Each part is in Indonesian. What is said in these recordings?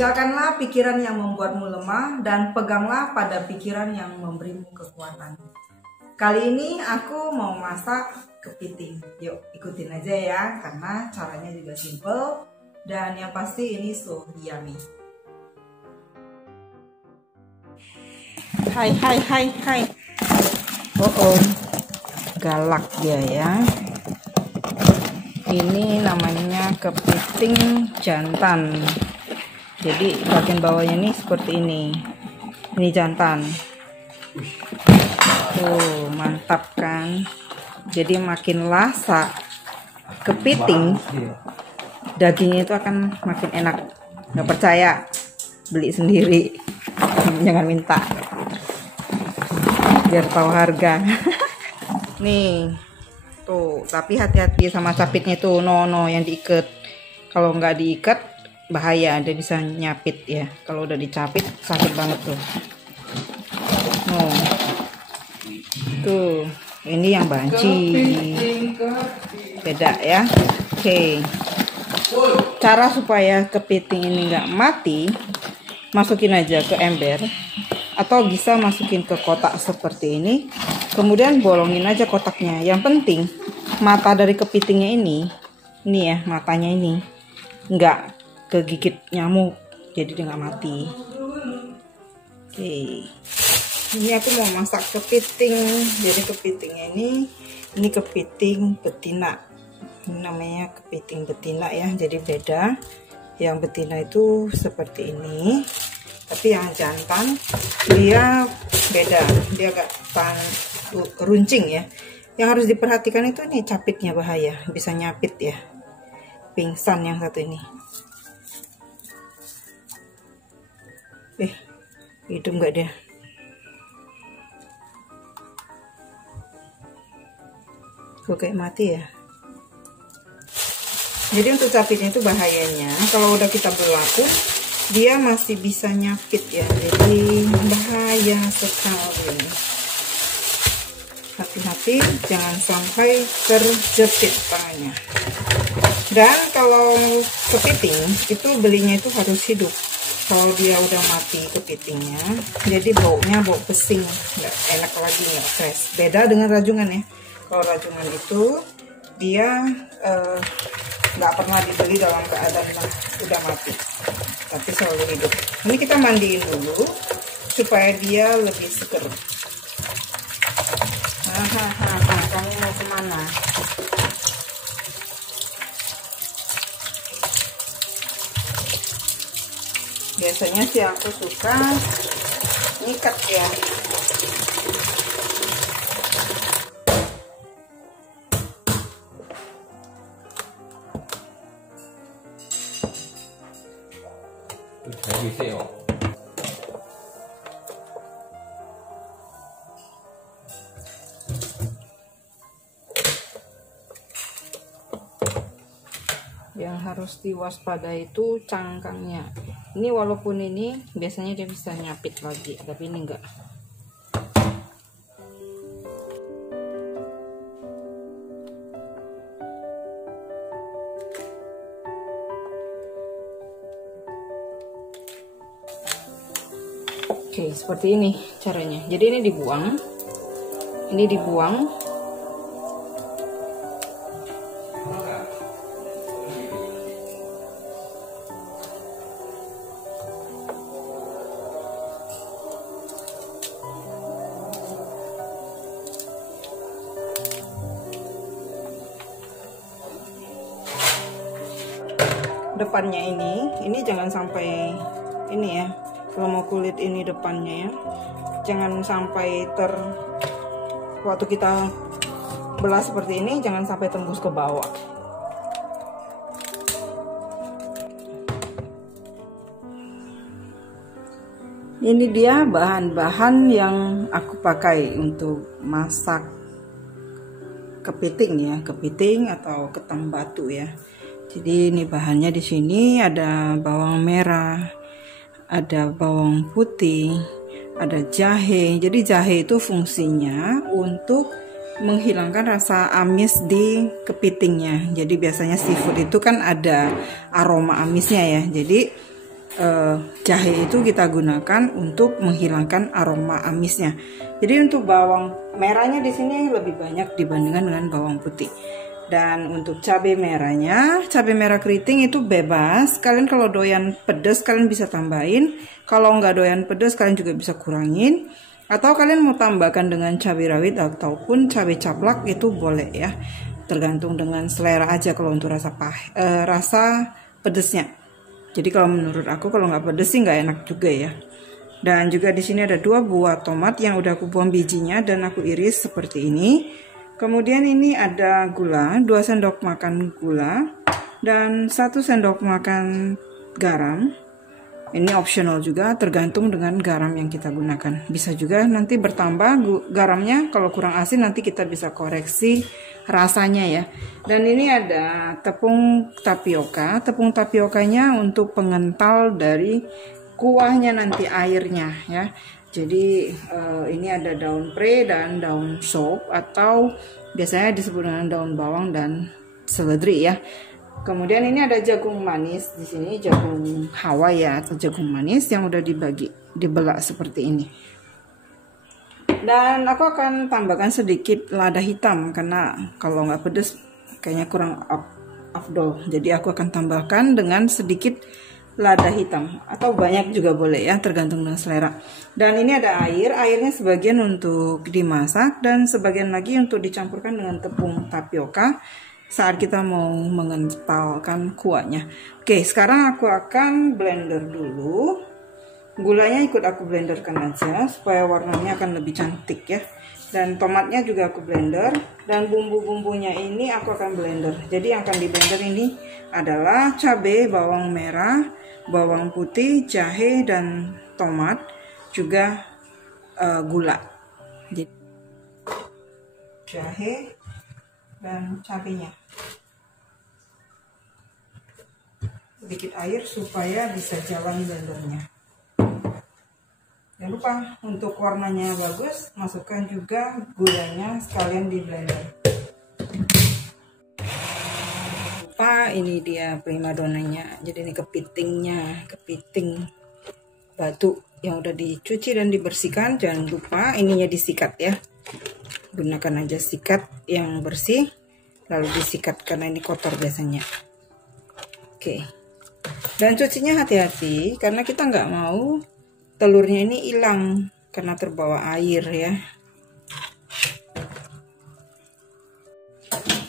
Tinggalkanlah pikiran yang membuatmu lemah dan peganglah pada pikiran yang memberimu kekuatan. Kali ini aku mau masak kepiting. Yuk ikutin aja ya, karena caranya juga simple dan yang pasti ini so yummy. Hai. Oh, galak dia ya. Ini namanya kepiting jantan. Jadi bagian bawahnya ini seperti ini. Ini jantan. Tuh, mantap kan? Jadi makin lasa kepiting, dagingnya itu akan makin enak. Nggak percaya? Beli sendiri. Jangan minta. Biar tahu harga. Nih. Tuh, tapi hati-hati sama capitnya tuh. No, yang diikat. Kalau nggak diikat bahaya, dia bisa nyapit ya. Kalau udah dicapit sakit banget tuh. Oh. Tuh, ini yang banci. Beda ya. Oke. Cara supaya kepiting ini nggak mati, masukin aja ke ember atau bisa masukin ke kotak seperti ini. Kemudian bolongin aja kotaknya. Yang penting mata dari kepitingnya ini ya, matanya ini nggak kegigit nyamuk, jadi dia nggak mati. Oke, ini aku mau masak kepiting. Jadi kepitingnya ini kepiting betina. Ini namanya kepiting betina ya, jadi beda. Yang betina itu seperti ini, tapi yang jantan dia beda, dia agak runcing ya. Yang harus diperhatikan itu nih capitnya, bahaya, bisa nyapit ya. Pingsan yang satu ini. Hidup nggak dia? Kok kayak mati ya? Jadi untuk capitnya itu bahayanya, kalau udah kita berlaku dia masih bisa nyapit ya, jadi bahaya sekali. Hati-hati jangan sampai terjepit tangannya. Dan kalau kepiting itu belinya itu harus hidup. Kalau dia udah mati kepitingnya, jadi baunya bau pesing, nggak enak lagi, nggak fresh. Beda dengan rajungan ya. Kalau rajungan itu dia nggak pernah dibeli dalam keadaan udah mati, tapi selalu hidup. Ini kita mandiin dulu supaya dia lebih seger. Kamu mau kemana? Biasanya sih aku suka nyikat ya. Yang harus diwaspadai itu cangkangnya. Ini walaupun ini biasanya dia bisa nyapit lagi, tapi ini enggak. Oke, seperti ini caranya. Jadi ini dibuang. Ini dibuang. Depannya ini jangan sampai ini ya. Kalau mau kulit ini depannya ya, jangan sampai waktu kita belah seperti ini, jangan sampai tembus ke bawah. Ini dia bahan-bahan yang aku pakai untuk masak kepiting ya, kepiting atau ketam batu ya. Jadi ini bahannya di sini ada bawang merah, ada bawang putih, ada jahe. Jadi jahe itu fungsinya untuk menghilangkan rasa amis di kepitingnya. Jadi biasanya seafood itu kan ada aroma amisnya ya. Jadi jahe itu kita gunakan untuk menghilangkan aroma amisnya. Jadi untuk bawang merahnya di sini lebih banyak dibandingkan dengan bawang putih. Dan untuk cabai merahnya, cabai merah keriting itu bebas. Kalian kalau doyan pedas kalian bisa tambahin. Kalau nggak doyan pedas kalian juga bisa kurangin. Atau kalian mau tambahkan dengan cabai rawit ataupun cabai caplak itu boleh ya. Tergantung dengan selera aja kalau untuk rasa pedesnya. Jadi kalau menurut aku kalau nggak pedes sih nggak enak juga ya. Dan juga di sini ada 2 buah tomat yang udah aku buang bijinya dan aku iris seperti ini. Kemudian ini ada gula, 2 sendok makan gula dan 1 sendok makan garam. Ini optional juga, tergantung dengan garam yang kita gunakan. Bisa juga nanti bertambah garamnya, kalau kurang asin nanti kita bisa koreksi rasanya ya. Dan ini ada tepung tapioka. Tepung tapiokanya untuk pengental dari kuahnya nanti airnya ya. Jadi ini ada daun pre dan daun sop atau biasanya disebut dengan daun bawang dan seledri ya. Kemudian ini ada jagung manis di sini, jagung Hawaii ya, atau jagung manis yang udah dibelah seperti ini. Dan aku akan tambahkan sedikit lada hitam karena kalau nggak pedes kayaknya kurang afdol. Jadi aku akan tambahkan dengan sedikit lada hitam atau banyak juga boleh ya, tergantung dengan selera. Dan ini ada air, airnya sebagian untuk dimasak dan sebagian lagi untuk dicampurkan dengan tepung tapioka saat kita mau mengentalkan kuahnya. Oke, sekarang aku akan blender dulu. Gulanya ikut aku blenderkan aja supaya warnanya akan lebih cantik ya. Dan tomatnya juga aku blender dan bumbu-bumbunya ini aku akan blender. Jadi yang akan di blender ini adalah cabai, bawang merah, bawang putih, jahe dan tomat, juga gula. Jadi jahe dan cabenya, sedikit air supaya bisa jalan blendernya. Jangan lupa untuk warnanya bagus, masukkan juga gulanya sekalian di blender. Lupa, ini dia primadonanya. Jadi ini kepiting batu yang udah dicuci dan dibersihkan. Jangan lupa ininya disikat ya. Gunakan aja sikat yang bersih, lalu disikat karena ini kotor biasanya. Oke, dan cucinya hati-hati karena kita nggak mau telurnya ini hilang karena terbawa air ya.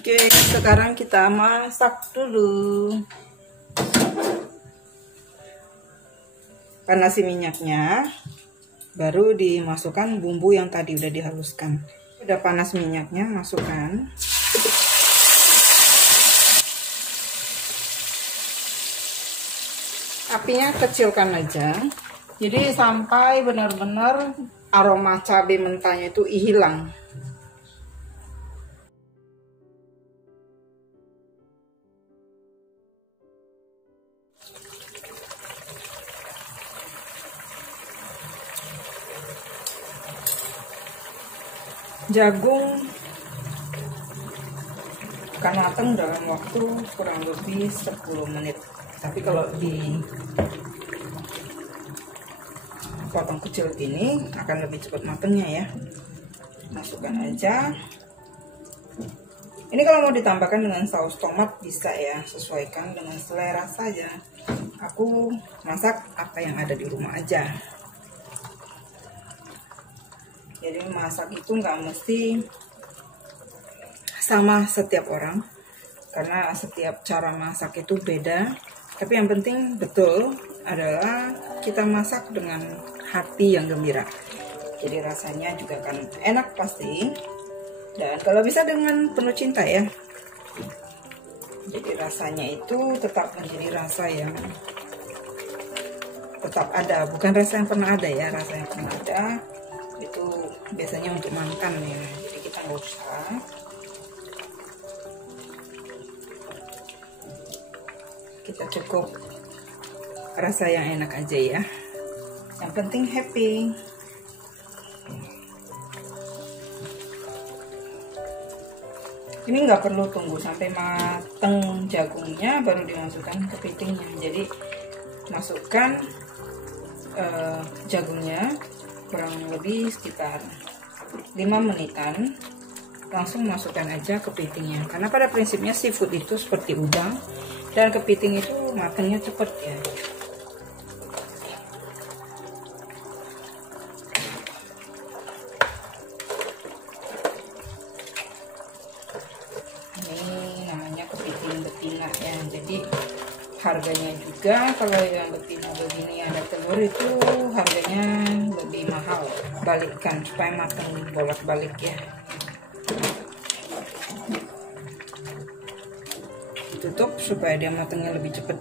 Oke, sekarang kita masak dulu. Panasi minyaknya, baru dimasukkan bumbu yang tadi udah dihaluskan. Udah panas minyaknya, masukkan. Apinya kecilkan aja. Jadi sampai benar-benar aroma cabai mentahnya itu hilang. Jagung akan matang dalam waktu kurang lebih 10 menit. Tapi kalau dipotong kecil gini akan lebih cepat matangnya ya. Masukkan aja. Ini kalau mau ditambahkan dengan saus tomat bisa ya, sesuaikan dengan selera saja. Aku masak apa yang ada di rumah aja. Jadi masak itu nggak mesti sama setiap orang, karena setiap cara masak itu beda. Tapi yang penting betul adalah kita masak dengan hati yang gembira. Jadi rasanya juga akan enak pasti. Dan kalau bisa dengan penuh cinta ya. Jadi rasanya itu tetap menjadi rasa yang tetap ada, bukan rasa yang pernah ada ya. Rasa yang pernah ada itu biasanya untuk mantan ya, jadi kita nggak usah. Kita cukup rasa yang enak aja ya, yang penting happy. Ini nggak perlu tunggu sampai mateng jagungnya baru dimasukkan kepitingnya. Jadi masukkan jagungnya, kurang lebih sekitar 5 menitan. Langsung masukkan aja kepitingnya, karena pada prinsipnya seafood itu seperti udang, dan kepiting itu matangnya cepet ya. Betina ya, jadi harganya juga kalau yang betina begini ada telur itu harganya lebih mahal, balikkan supaya matang bolak-balik ya. Tutup supaya dia matangnya lebih cepat.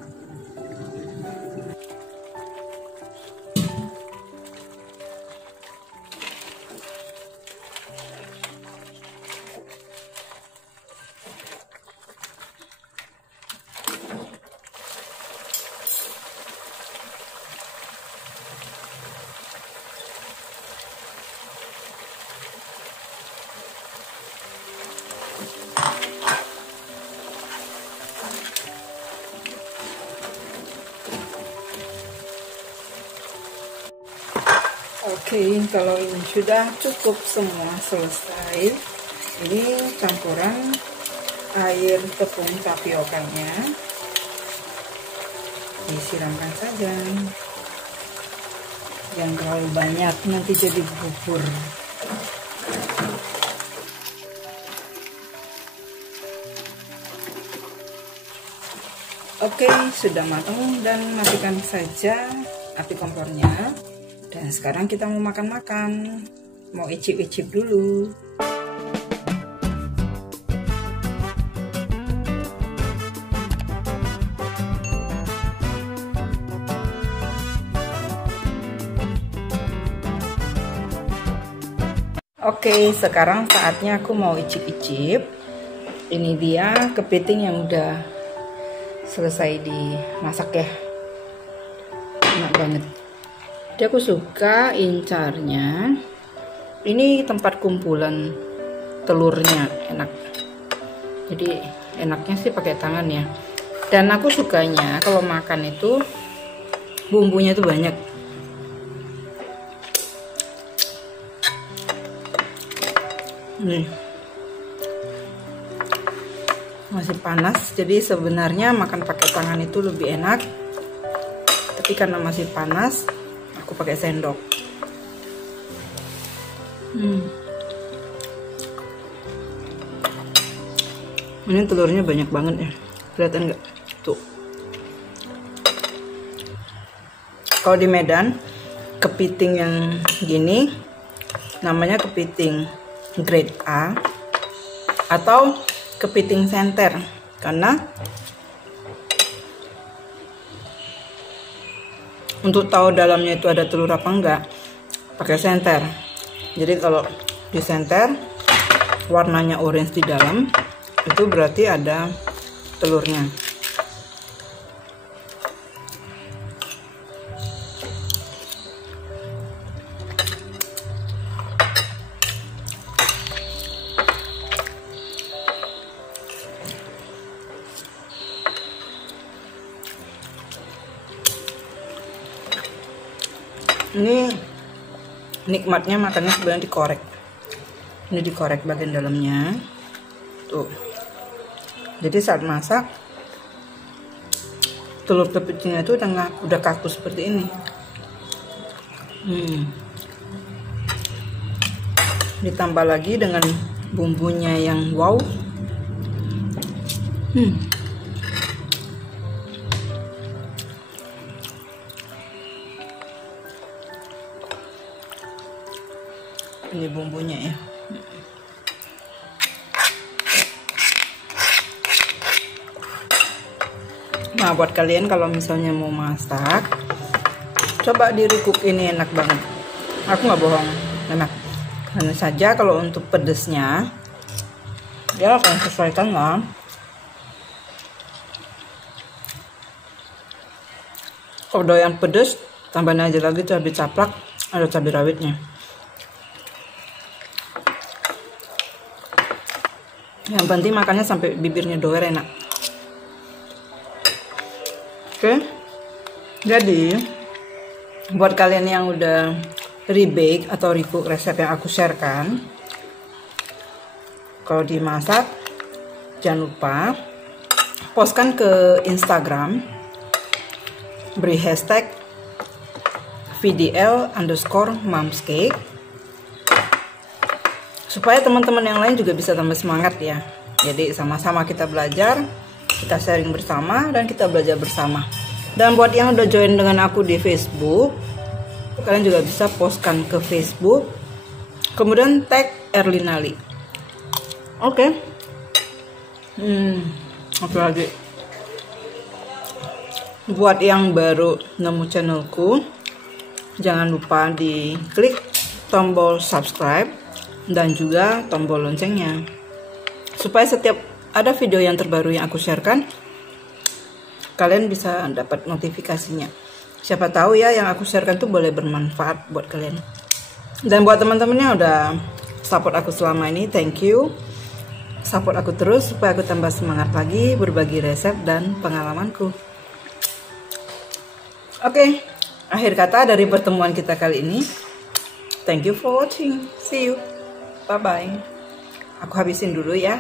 Oke, kalau ini sudah cukup semua selesai, ini campuran air tepung tapiokanya disiramkan saja, jangan terlalu banyak nanti jadi bubur. Oke, sudah matang dan matikan saja api kompornya. Dan sekarang kita mau makan-makan, mau icip-icip dulu. Oke, sekarang saatnya aku mau icip-icip. Ini dia kepiting yang udah selesai dimasak ya. Enak banget. Jadi aku suka incarnya. Ini tempat kumpulan telurnya, enak. Jadi enaknya sih pakai tangan ya. Dan aku sukanya kalau makan itu bumbunya itu banyak. Nih. Masih panas, jadi sebenarnya makan pakai tangan itu lebih enak. Tapi karena masih panas, aku pakai sendok. Ini telurnya banyak banget ya, kelihatan nggak? Tuh. Kalau di Medan, kepiting yang gini namanya kepiting grade A atau kepiting senter, karena untuk tahu dalamnya itu ada telur apa enggak, pakai senter. Jadi kalau di senter warnanya orange di dalam, itu berarti ada telurnya. Ini nikmatnya makannya sebenarnya dikorek. Ini dikorek bagian dalamnya. Tuh. Jadi saat masak telur kepitingnya itu udah kaku seperti ini. Ditambah lagi dengan bumbunya yang wow. Ini bumbunya ya. Nah, buat kalian kalau misalnya mau masak, coba di recook, ini enak banget. Aku nggak bohong, enak. Hanya saja kalau untuk pedesnya, ya kalian sesuaikan lah. Kalau doyan pedes, tambahin aja lagi cabai caplak, ada cabai rawitnya. Yang penting makannya sampai bibirnya doer, enak. Oke, Jadi buat kalian yang udah rebake atau recook resep yang aku sharekan, kalau dimasak jangan lupa postkan ke Instagram, beri hashtag VDL_momscake supaya teman-teman yang lain juga bisa tambah semangat ya. Jadi sama-sama kita belajar, kita sharing bersama, dan kita belajar bersama. Dan buat yang udah join dengan aku di Facebook, kalian juga bisa postkan ke Facebook, kemudian tag Erlinali. Oke. Apa lagi? Buat yang baru nemu channelku, jangan lupa di klik tombol subscribe dan juga tombol loncengnya, supaya setiap ada video yang terbaru yang aku sharekan, kalian bisa dapat notifikasinya. Siapa tahu ya yang aku sharekan tuh boleh bermanfaat buat kalian. Dan buat teman-teman yang udah support aku selama ini, thank you. Support aku terus supaya aku tambah semangat lagi berbagi resep dan pengalamanku. Oke, akhir kata dari pertemuan kita kali ini. Thank you for watching. See you. Bye-bye. Aku habisin dulu ya.